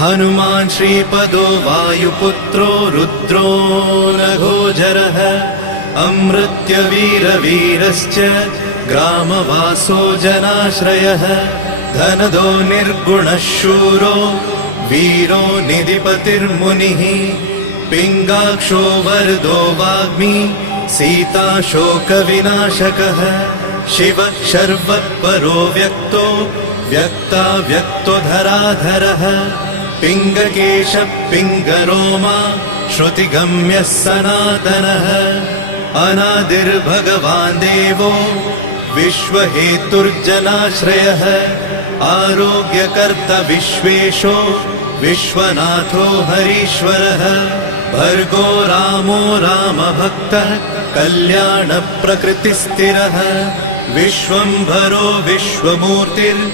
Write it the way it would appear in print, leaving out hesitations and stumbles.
हनुमान् श्रीपदो वायुपुत्रो रुद्रो नघोजरः अमृत्यवीरवीरश्च ग्रामवासो जनाश्रयः धनदो निर्गुणः शूरो वीरो निधिपतिर्मुनिः पिङ्गाक्षो वरदो वाग्मी सीता शोकविनाशकः शिवः शर्वः व्यक्तो व्यक्तो धराधरः पिङ्गकेशः पिङ्गरोमा श्रुतिगम्यः सनातनः अनादिर्भगवान् देवो विश्वहेतुर्जनाश्रयः आरोग्यकर्ता विश्वेशो विश्वनाथो हरीश्वरः भर्गो रामो रामभक्तः कल्याणप्रकृतिस्थिरः विश्वम्भरो विश्वमूर्तिर्